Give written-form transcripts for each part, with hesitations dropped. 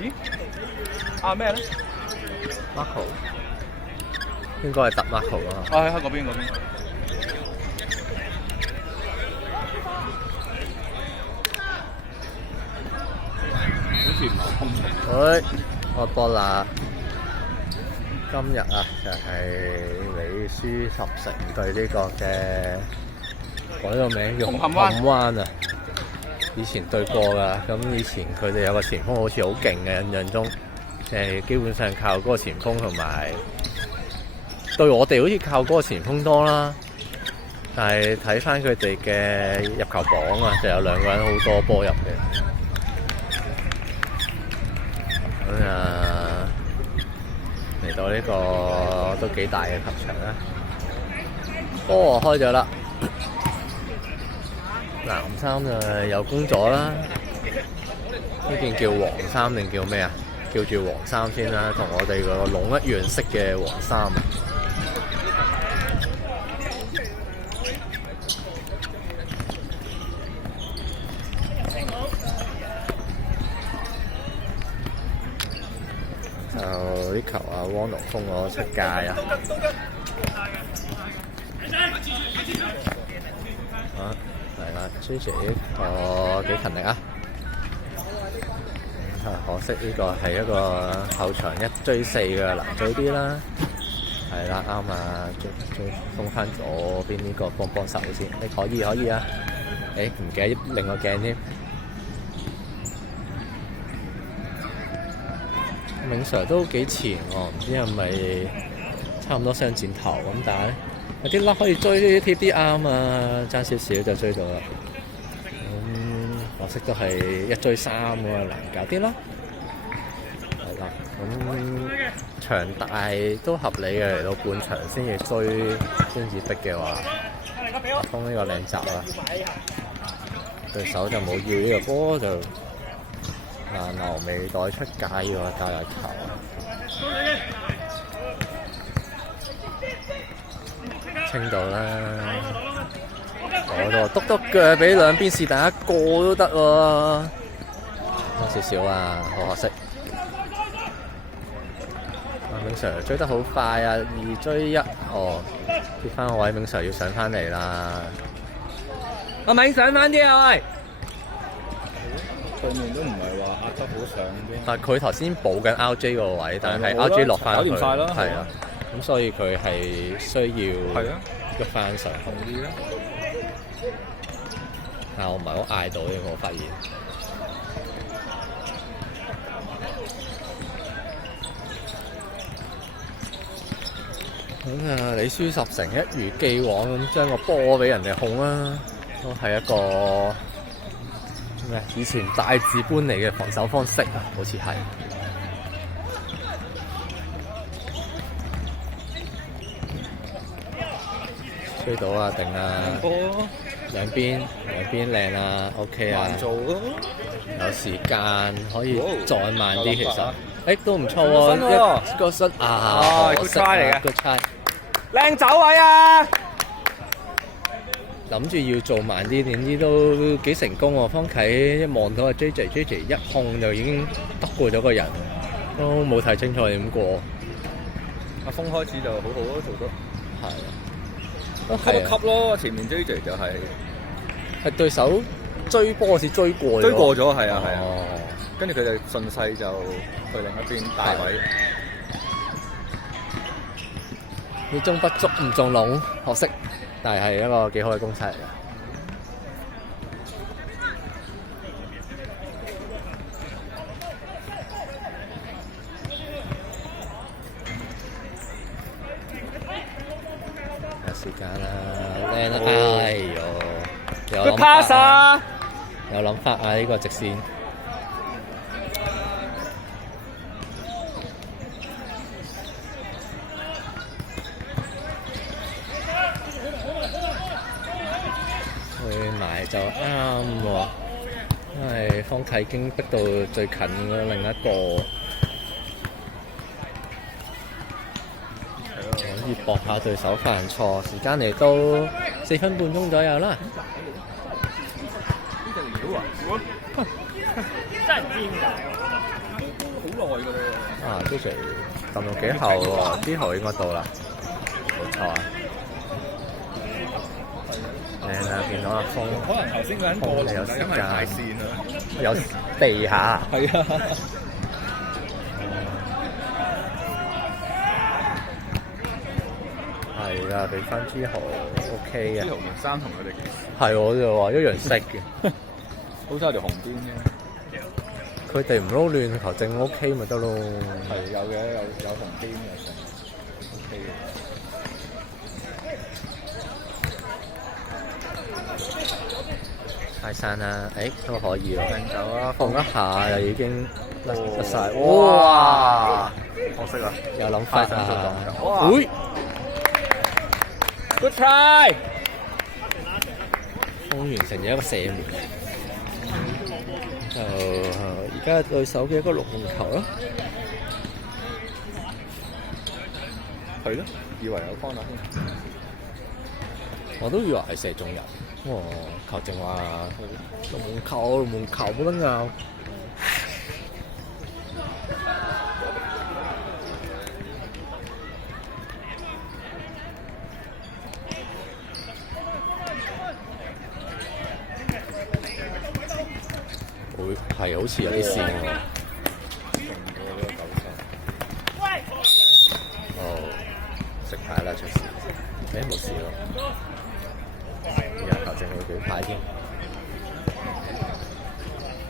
咦？啊咩咧 Marco 應該係特 Marco 啊。喺嗰邊嗰邊。好似唔係空場。開波啦！今日啊，就係李書十城對呢個嘅改個名叫紅磡灣啊。以前對過㗎，咁以前佢哋有個前鋒好似好勁嘅，印象中基本上靠嗰個前鋒同埋對我哋好似靠嗰個前鋒多啦。但係睇翻佢哋嘅入球榜啊，就有兩個人好多波入嘅。咁啊，嚟到呢個都幾大嘅球場啦。波開咗啦，藍衫就有攻咗啦。呢件叫黃衫定叫咩啊？叫住黃衫先啦，同我哋個籠一樣色嘅黃衫。就啲球啊，汪龍峰我出界啊！嚟啦 ，J 呢個幾勤力啊！可惜呢個係一個後場1追4嘅難追啲啦。係啦，啱啊！追封翻左邊呢個幫手先，你可以啊！唔記得另個鏡添。銘 Sir 都幾前喎，唔知係咪差唔多雙箭頭咁，但係有啲甩可以追貼啲啱啊，爭少少就追到啦。可惜都係1追3喎，難搞啲咯。係啦，場大都合理嘅，嚟到半場先至追，先至逼嘅話，封呢個靚閘啦。對手就冇要呢個波就。留尾袋出界喎，加入球啊！清到啦，嗰度篤篤腳俾兩邊是但一個都得喎，多少少啊，好可惜。銘 Sir 追得好快啊，2追1，跌翻個位，銘 Sir 要上翻嚟啦。阿銘上翻啲啊喂！對面都唔係話壓得好上啫。但係佢頭先補緊 RJ 個位，但係 RJ 落翻去，搞掂晒啦。係啊，咁所以佢係需要喐翻上去啲啦。但係我唔係好嗌到嘅，我發現。咁啊，李書十城一如既往咁將個波俾人哋控啦，都係一個。以前大字搬嚟嘅防守方式啊，好似係。追到啊，定啊！兩邊靚啊 ，OK 啊！做咯，有時間可以再慢啲，其實，都唔錯喎，個身啊，good try 嚟嘅 ，good try，靚走位啊！諗住要做慢啲，點知都幾成功喎！方啟一望到阿 JJ 一控就已經得過咗個人，都冇睇清楚點過。阿峰開始就好好咯，做得係，都吸一吸咯。前面 JJ 就係對手追波時追過咗，係啊。跟住佢就順勢就去另一邊大位。你中不足唔中籠，可惜。但係一個幾好嘅攻勢嚟㗎。有時間啦，靚啊！哎呦，有諗法啊！有諗法啊！呢個直線。埋就啱喎，因為方啟已經逼到最近嘅另一個，可以搏下對手犯錯。時間嚟到4分半鐘左右啦。呢隻料啊！真係唔知點解。好耐㗎啦。啊，都成撳到幾後喎，之後應該到啦，冇錯啊！靚啊！見到阿峰，可能頭先嗰人過嚟有就因為太線啦。有地下。係啊。係啊，俾翻之後 OK 嘅。之後件衫同佢哋幾似？係我就話一樣色嘅，好似有條紅邊嘅。佢哋唔撈亂球證 OK 咪得咯。係有嘅，有紅邊嘅成 OK 嘅。快散啦！誒都可以喎。靚走啊！放一下就已經甩晒。哇！哇！可惜啊，有諗法快手做啊！哇會 Good try！封完成咗一個射門，就而家對手嘅一個6號球咯。係咯，以為有方打添。我都以為係射中人。哦，球證話龍門球冇得拗。會係好似有啲線喎。哦，食牌啦，隨時。冇事咯。而家球證會舉牌添。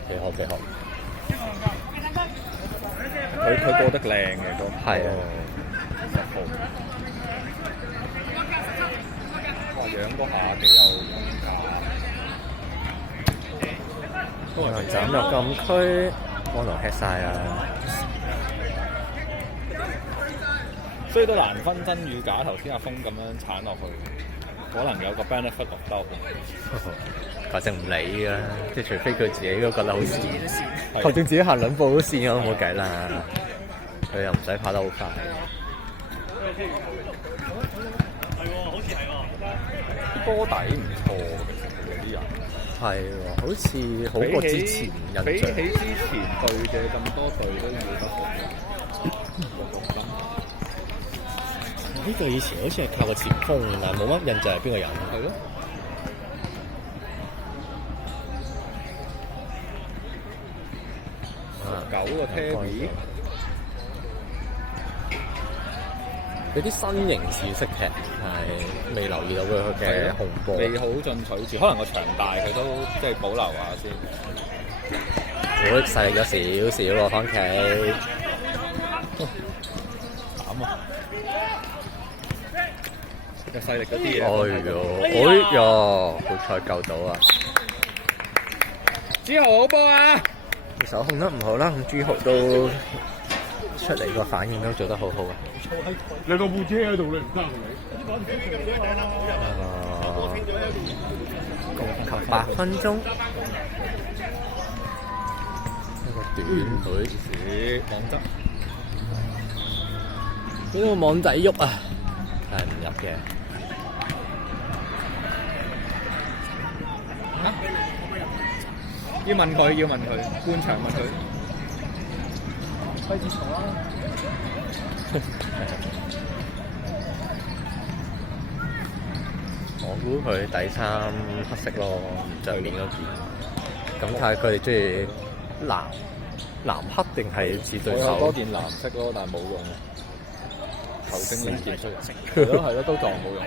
幾好幾好。佢過得靚嘅都。係啊。10號。哇！樣嗰下幾有風格。斬入禁區，安樂吃晒啊！所以都難分真與假。頭先阿峰咁樣鏟落去，可能有個 benefit of doubt。球證唔理㗎，即係除非佢自己都覺得好線，球證自己行兩步都線我都冇計啦。佢又唔使跑得好快。係喎，好似係喎。波底唔錯嘅，其實有啲人。係喎，好似好過之前印象。比起之前對嘅咁多隊都要得好。呢個以前好似係靠個前鋒，但係冇乜印象係邊個人。係咯。9個 Terry。有啲新型式式踢，係未留意到佢嘅紅波。未好進取住，可能個場大，佢都即係保留下先。我細力咗少少喎，番茄。慘啊！有勢力嗰啲嘢。哎呀，好彩救到啊！朱豪好波啊！手控得唔好啦，咁朱豪都出嚟個反應都做得好好啊！你個部車喺度，你唔得共球8分鐘，一個短腿網側，俾個網仔喐啊，係唔入嘅。要問佢，官場問佢。揮指頭啦！我估佢底衫黑色咯，唔着面嗰件。咁睇下佢哋中意藍黑定係似對手？多件藍色咯，但係冇用。球證呢件衰係咯，都撞冇用。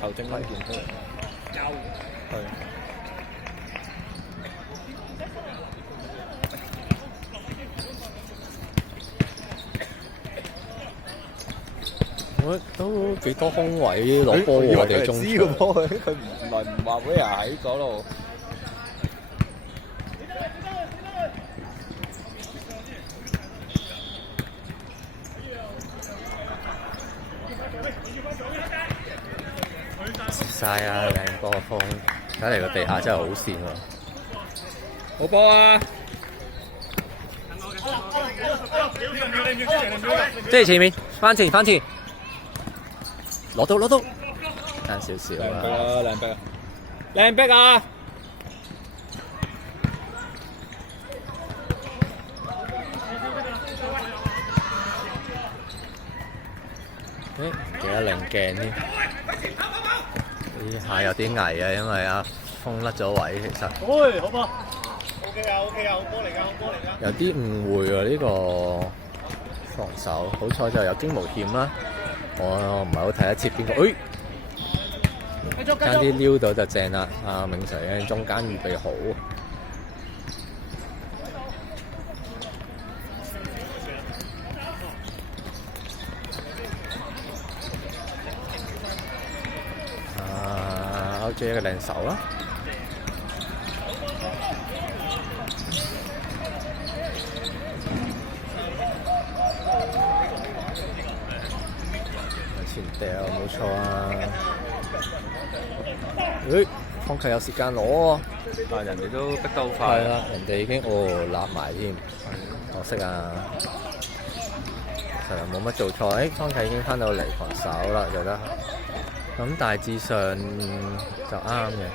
球證呢件衰。係。都幾多空位攞波喎，我哋中場。佢唔話俾人喺嗰度。接晒啊！靚波風，睇嚟個地下真係好線喎。好波啊！即係前面，翻前，攞到，爭少少靚逼啊！啊！靚逼啊！靚逼啊！誒唔記得擰鏡添，呢下有啲危啊，因為阿峰甩咗位，其實喂，好波，OK 啊，OK 啊，好波嚟㗎，好波嚟㗎。有啲誤會喎呢個防守，好彩就有驚無險啦。我唔係好睇得切邊個，爭啲撩到就正啦。阿明 Sir 喺中間預備好。OJ 嘅靚手啦，前掉冇錯啊！方啟有時間攞喎，但係人哋都逼得好快。係啦，人哋已經立埋添，可惜啊！其實冇乜做錯，方啟已經翻到嚟防守啦，就得。咁大致上就啱嘅，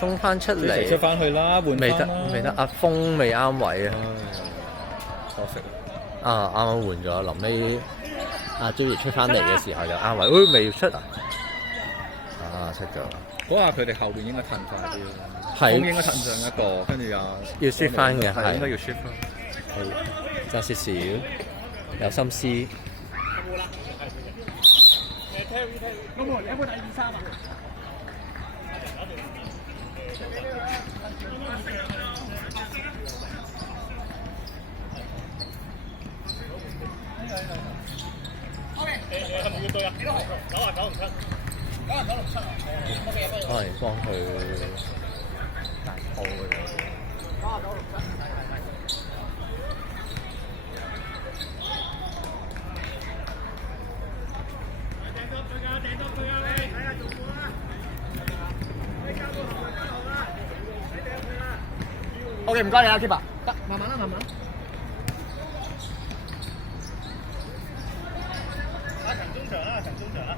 鬆翻出嚟，出翻去啦，換未得，阿峰未啱位啊！可惜啱啱換咗，臨尾阿 Joey 出翻嚟嘅時候就啱位，未出啊！出咗。嗰下佢哋後邊應該褪快啲咯，係應該褪上一個，跟住又要輸翻嘅，係應該要 shift 咯。係爭少少，有心思。咁我有冇第二三啊？係咪要對啊？幾多號？99.7。可能幫佢大鋪嘅啫。OK， 唔該你啊 ，keeper。得，慢慢啦，慢慢。阿陳中場啦，陳中場啦。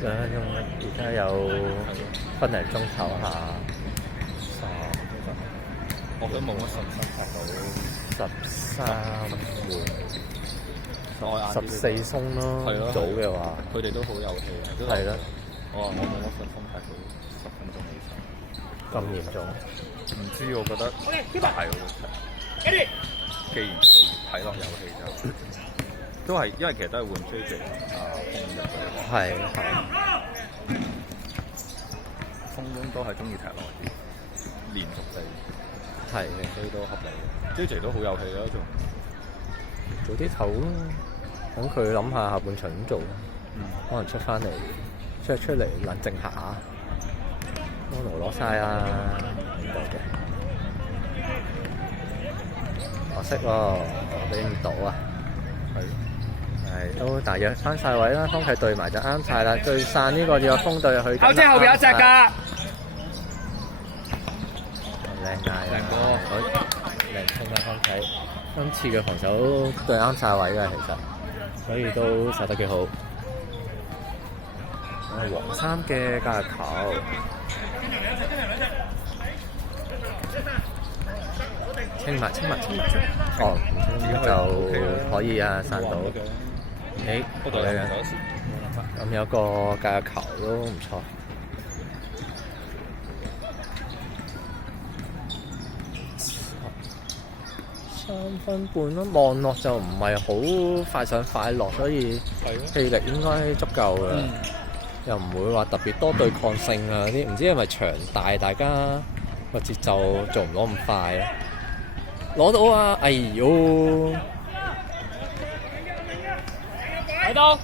2分鐘啦，而家有分零鐘頭下，我都冇乜信心睇到13換，14鬆咯。係咯，早嘅話，佢哋都好有氣。係咯。我冇乜信心睇到10分鐘以上。咁嚴重？唔知，我覺得大喎。既然佢哋睇落有氣就都係，因為其實都係換 JJ 係鋒中都係中意踢落啲連續地，係所以都合理。JJ 都好有氣啦，仲早啲唞咯，等佢諗下下半場點做，可能出翻嚟出嚟冷靜下。安奴攞晒啊，唔到嘅，可惜喎，俾唔到啊。係都大約翻晒位啦，方啟對埋就啱晒啦。最散呢個要有風對去。後邊有一隻㗎。靚嗌啊！靚衝啊，方啟！今次嘅防守對啱晒位嘅，其實，所以都守得幾好。黃衫嘅加入球。清埋。哦，唔清就可以啊，散到。嗰度咧，咁有個加入球都唔錯。3分半咯，望落就唔係好快上快落，所以氣力應該足夠嘅，又唔會話特別多對抗性啊啲，唔知係咪場大，大家個節奏做唔到咁快。攞到啊！哎呦，睇到。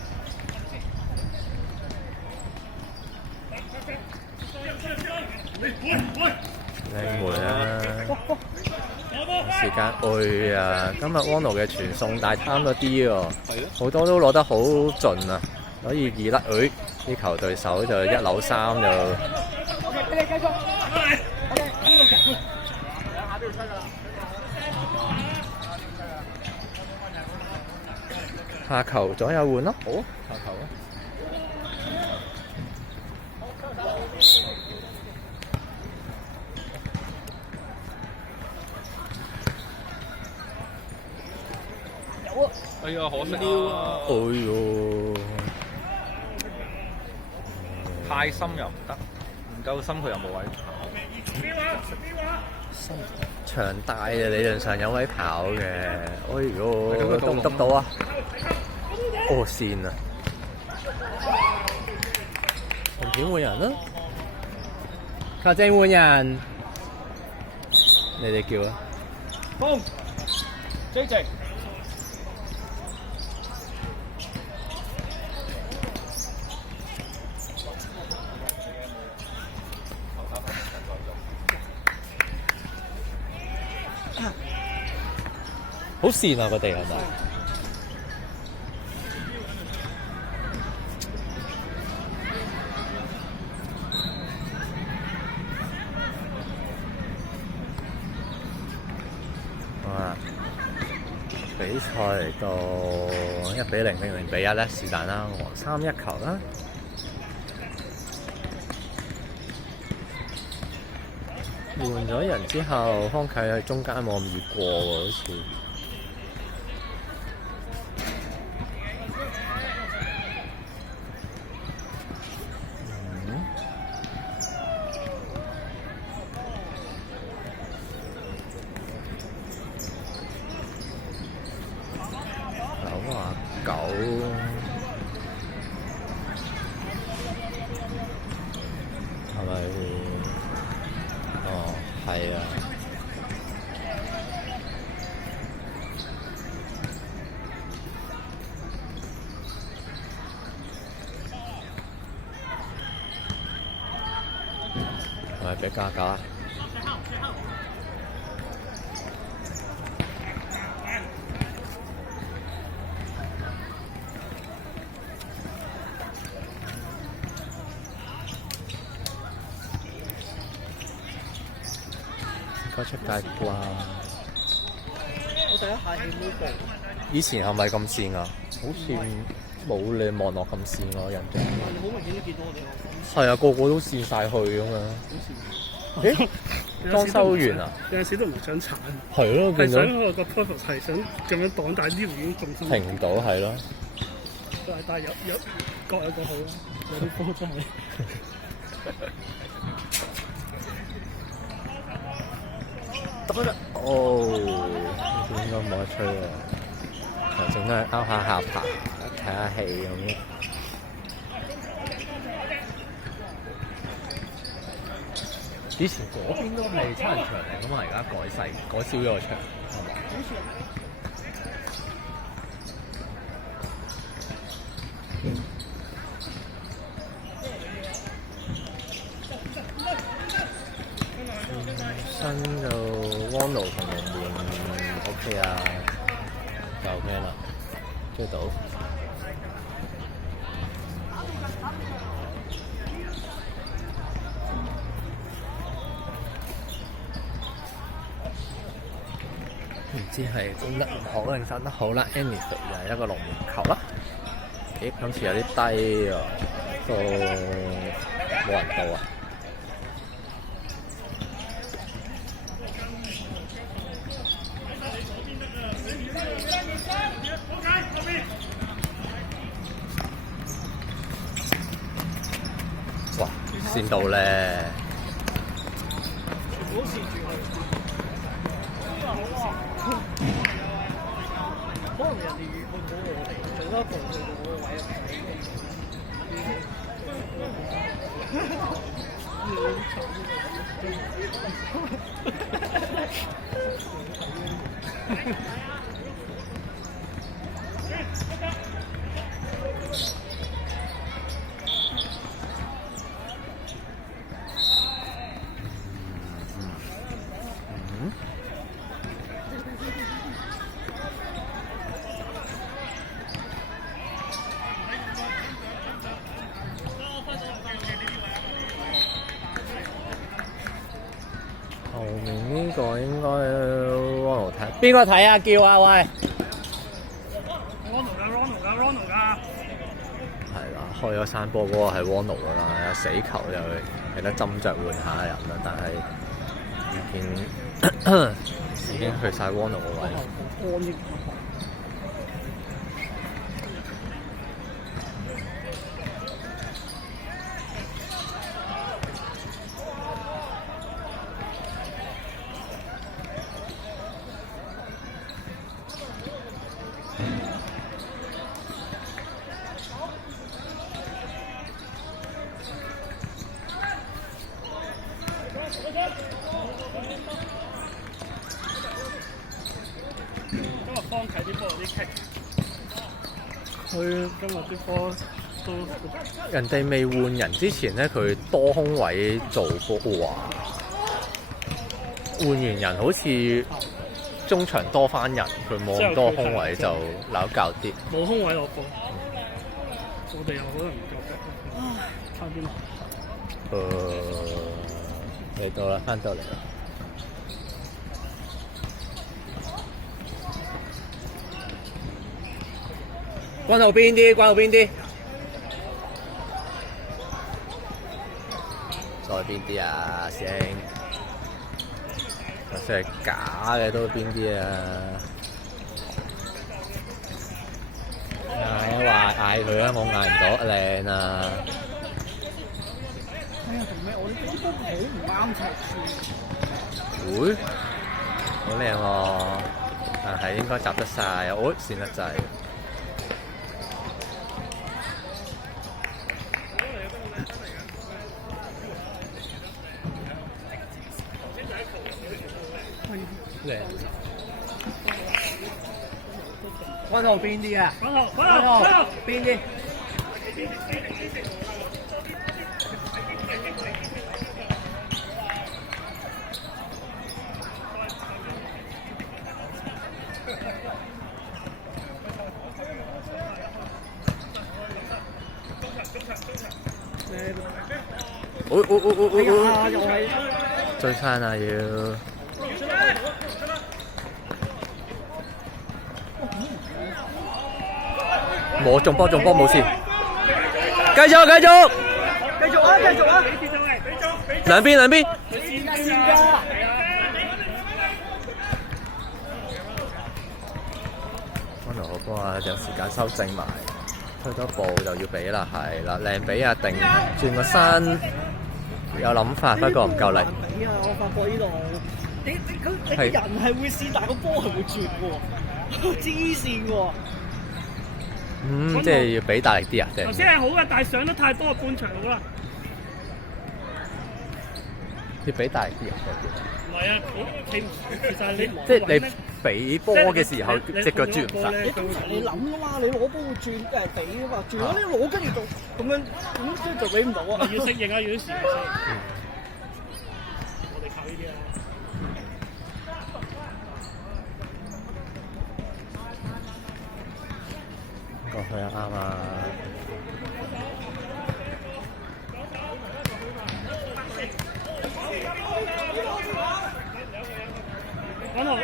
靚梅啊！時間，哎呀！今日安奴嘅傳送大貪咗啲喎，好多都攞得好盡啊，所以2粒，啲球對手就1扭3就。俾你繼續。OK，兩下都要出㗎啦。下球左右換咯。好，下球啊！哎呀，可惜啊！哎呦，太深又唔得，唔夠深佢又冇位。長大嘅理論上有位跑嘅。哎呦，得唔得到啊？哦，線啊！紅片換人啦，球證換人，你哋叫啊！風，J 直。好跣啊！個地係咪？啊！比賽嚟到1-0定0-1咧，是但啦，黃衫一球啦。換咗人之後，康啟喺中間冇咁易過喎，好似。99係咪？哦，係啊。係咪俾加價？應該出界啩？我第一下起冇步。以前係咪咁跣啊？好似冇你望落咁跣喎，人哋。好明顯都見到我哋。係啊，個個都跣晒去咁樣。誒，裝修完啊？有陣時都唔係想鏟，係咯，係見到想個 purpose 係想咁樣擋，但係呢條已經重心停唔到，係咯。但係有各有各好啦，有啲波真係。得啦，哦，應該冇得吹喎。頭先都係勾下下巴，睇下戲咁。以前嗰邊都係七人場嚟㗎嘛，而家改少咗個場，係嘛？新就汪奴同龍門 OK 啊，就 OK 啦，追到。唔知係攻得唔好定殺得好啦 ，Annie 又係一個龍門球啦。咦，今次有啲低啊，都冇人到啊！哇，線到咧！好跣住佢。可能人哋預判到我哋，做多步去到嗰個位啊！後面呢個應該汪奴睇，邊個睇啊？叫啊喂！Ronald 開咗山波嗰個係窩奴㗎啦，有死球又係得斟酌換下人啦，但係已經去晒窩奴個位。今日方啟啲波有啲棘，佢今日啲波都人哋未換人之前咧，佢多空位做波啊！換完人好似中場多翻人，佢冇咁多空位就扭教啲。冇空位落波，我哋又可能唔夠嘅，差啲嚟到啦，翻到嚟啦。關後邊啲，關後邊啲。再邊啲啊，師兄？就算係假嘅都邊啲啊？嗌佢啊！我嗌唔到靚啊！哎呀，做咩？我呢啲波好唔啱尺寸。會好靚喎，但係應該集得晒，跣得滯。靚。關後邊啲啊！關後邊啲。又係追餐啊要！冇中波冇事，繼續！繼續啊！兩邊。溫流好波啊！有時間修正埋，推多步就要俾啦，係啦，靚俾啊！定轉個身，有諗法，不過唔夠力。我發覺呢度，你人係會試，但係個波係會轉喎，黐線喎。即係要俾大力啲啊！頭先係好嘅，但係上得太多半場好啦。要俾大力啲啊！唔係啊，其實你即係你俾波嘅時候，隻腳轉唔實。你諗㗎嘛？你攞波會轉俾㗎嘛？轉咗你攞跟住就咁樣，咁即係就俾唔到啊！要適應啊，要啲時間。我哋靠呢啲啊。過去啊，啱啊！揾好。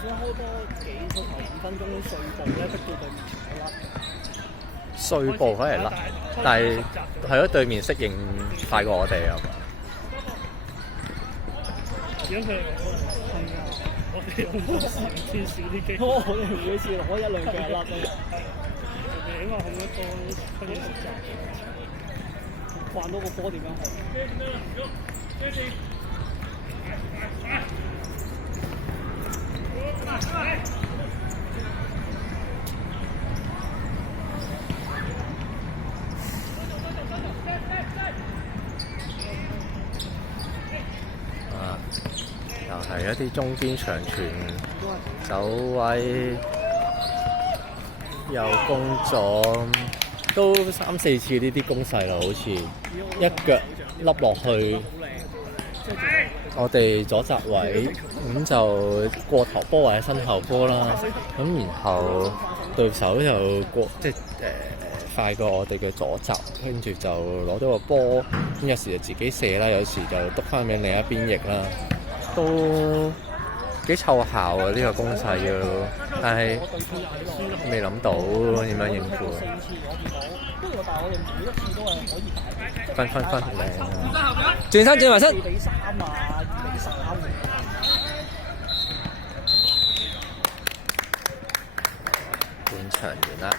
想開多幾個頭5分鐘碎步咧，逼到對面全部甩。碎步可能甩，但係係咯，對面適應快過我哋啊嘛。如果佢我哋用多時間少啲機，我哋每次攞1-2腳甩嘅。起碼控得多，分析複雜。慣到個波點樣控？又係一啲中堅長傳走位，又攻咗都3-4次呢啲攻勢啦，好似一腳笠落去我哋左閘位，咁就過頭波或者身後波啦，咁然後對手又快過我哋嘅左閘，跟住就攞到個波，咁有時就自己射啦，有時就篤翻俾另一邊翼啦，都幾湊效啊！呢、個攻勢要，但係未諗到點樣應付。分靚啊！轉身轉埋身。4-3啊，2-3半場完啦。